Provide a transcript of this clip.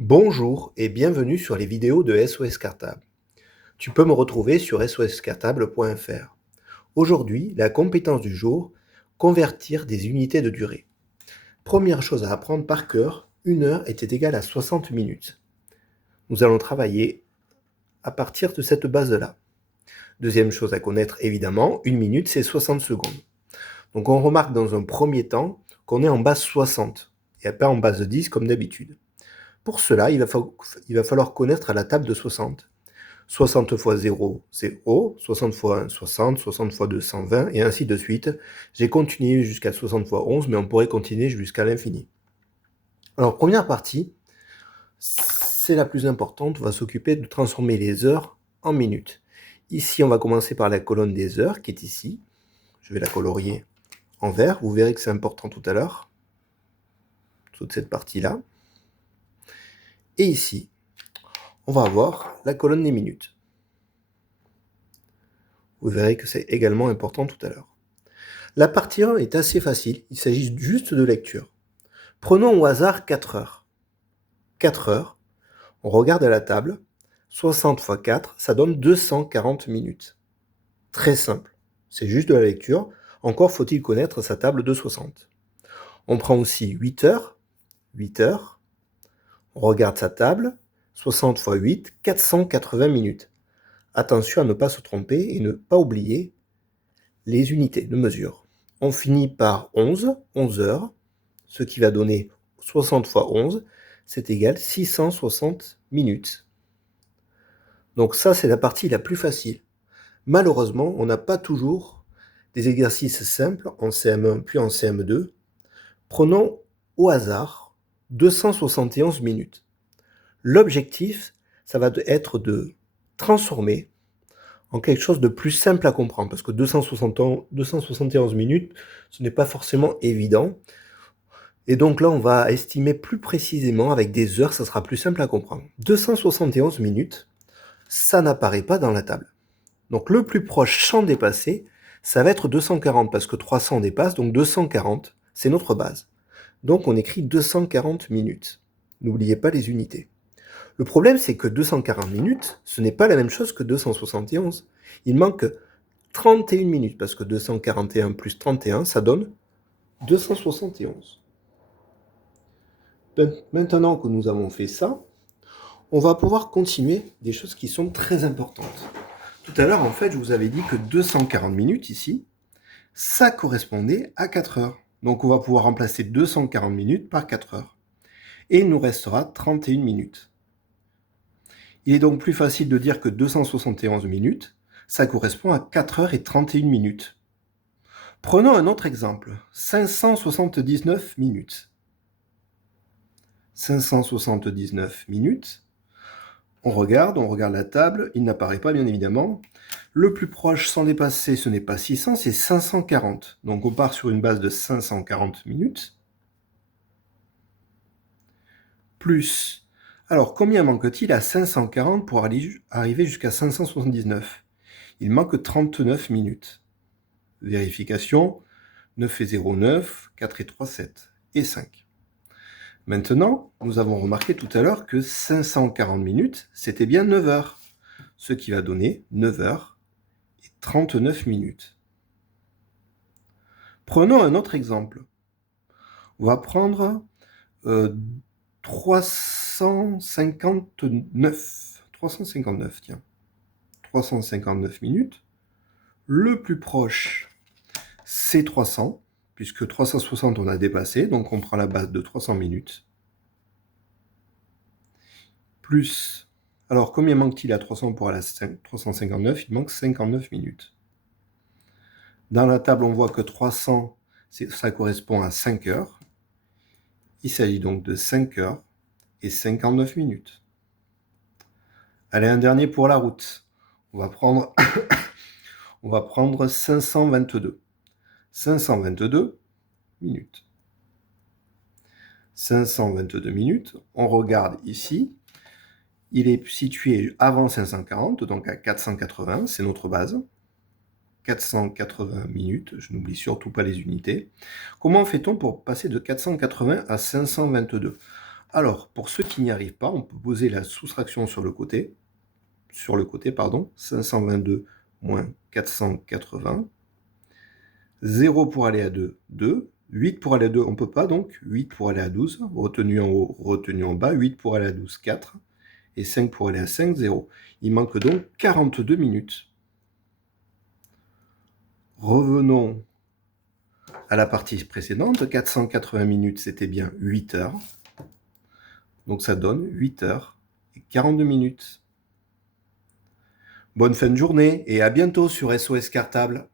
Bonjour et bienvenue sur les vidéos de SOS Cartable. Tu peux me retrouver sur soscartable.fr. Aujourd'hui, la compétence du jour, convertir des unités de durée. Première chose à apprendre par cœur, 1 heure était égale à 60 minutes. Nous allons travailler à partir de cette base-là. Deuxième chose à connaître évidemment, 1 minute c'est 60 secondes. Donc on remarque dans un premier temps qu'on est en base 60 et pas en base 10 comme d'habitude. Pour cela, il va falloir connaître la table de 60. 60 fois 0, 0, 60 fois 1, 60, 60 fois 2, 120, et ainsi de suite. J'ai continué jusqu'à 60 fois 11, mais on pourrait continuer jusqu'à l'infini. Alors, première partie, c'est la plus importante, on va s'occuper de transformer les heures en minutes. Ici, on va commencer par la colonne des heures, qui est ici. Je vais la colorier en vert, vous verrez que c'est important tout à l'heure, toute cette partie-là. Et ici, on va avoir la colonne des minutes. Vous verrez que c'est également important tout à l'heure. La partie 1 est assez facile, il s'agit juste de lecture. Prenons au hasard 4 heures. 4 heures, on regarde à la table, 60 fois 4, ça donne 240 minutes. Très simple, c'est juste de la lecture, encore faut-il connaître sa table de 60. On prend aussi 8 heures, 8 heures, on regarde sa table, 60 fois 8, 480 minutes. Attention à ne pas se tromper et ne pas oublier les unités de mesure. On finit par 11 heures, ce qui va donner 60 fois 11, c'est égal 660 minutes. Donc ça, c'est la partie la plus facile. Malheureusement, on n'a pas toujours des exercices simples en CM1 puis en CM2. Prenons au hasard 271 minutes. L'objectif, ça va être de transformer en quelque chose de plus simple à comprendre, parce que 271 minutes, ce n'est pas forcément évident. Et donc là, on va estimer plus précisément avec des heures, ça sera plus simple à comprendre. 271 minutes, ça n'apparaît pas dans la table. Donc le plus proche sans dépasser, ça va être 240, parce que 300 dépasse, donc 240, c'est notre base. Donc on écrit 240 minutes. N'oubliez pas les unités. Le problème, c'est que 240 minutes, ce n'est pas la même chose que 271. Il manque 31 minutes, parce que 241 plus 31, ça donne 271. Maintenant que nous avons fait ça, on va pouvoir continuer des choses qui sont très importantes. Tout à l'heure, en fait, je vous avais dit que 240 minutes ici, ça correspondait à 4 heures. Donc on va pouvoir remplacer 240 minutes par 4 heures. Et il nous restera 31 minutes. Il est donc plus facile de dire que 271 minutes, ça correspond à 4 heures et 31 minutes. Prenons un autre exemple, 579 minutes. 579 minutes. On regarde la table, il n'apparaît pas bien évidemment. Le plus proche sans dépasser, ce n'est pas 600, c'est 540. Donc on part sur une base de 540 minutes. Plus, alors combien manque-t-il à 540 pour arriver jusqu'à 579? Il manque 39 minutes. Vérification, 9 et 0, 9, 4 et 3, 7, et 5. Maintenant, nous avons remarqué tout à l'heure que 540 minutes, c'était bien 9 heures, ce qui va donner 9 heures et 39 minutes. Prenons un autre exemple. On va prendre 359, tiens. 359 minutes. Le plus proche, c'est 300, puisque 360 on a dépassé, donc on prend la base de 300 minutes. Plus, alors combien manque-t-il à 300 pour aller à 359? Il manque 59 minutes. Dans la table, on voit que 300, ça correspond à 5 heures. Il s'agit donc de 5 heures et 59 minutes. Allez, un dernier pour la route. On va prendre, on va prendre 522. 522 minutes. 522 minutes. On regarde ici. Il est situé avant 540, donc à 480, c'est notre base. 480 minutes, je n'oublie surtout pas les unités. Comment fait-on pour passer de 480 à 522? Alors, pour ceux qui n'y arrivent pas, on peut poser la soustraction sur le côté. 522 moins 480. 0 pour aller à 2, 2. 8 pour aller à 2, on ne peut pas, donc 8 pour aller à 12. Retenu en haut, retenu en bas. 8 pour aller à 12, 4. Et 5 pour aller à 5, 0. Il manque donc 42 minutes. Revenons à la partie précédente. 480 minutes, c'était bien 8 heures. Donc ça donne 8 heures et 42 minutes. Bonne fin de journée et à bientôt sur SOS Cartable.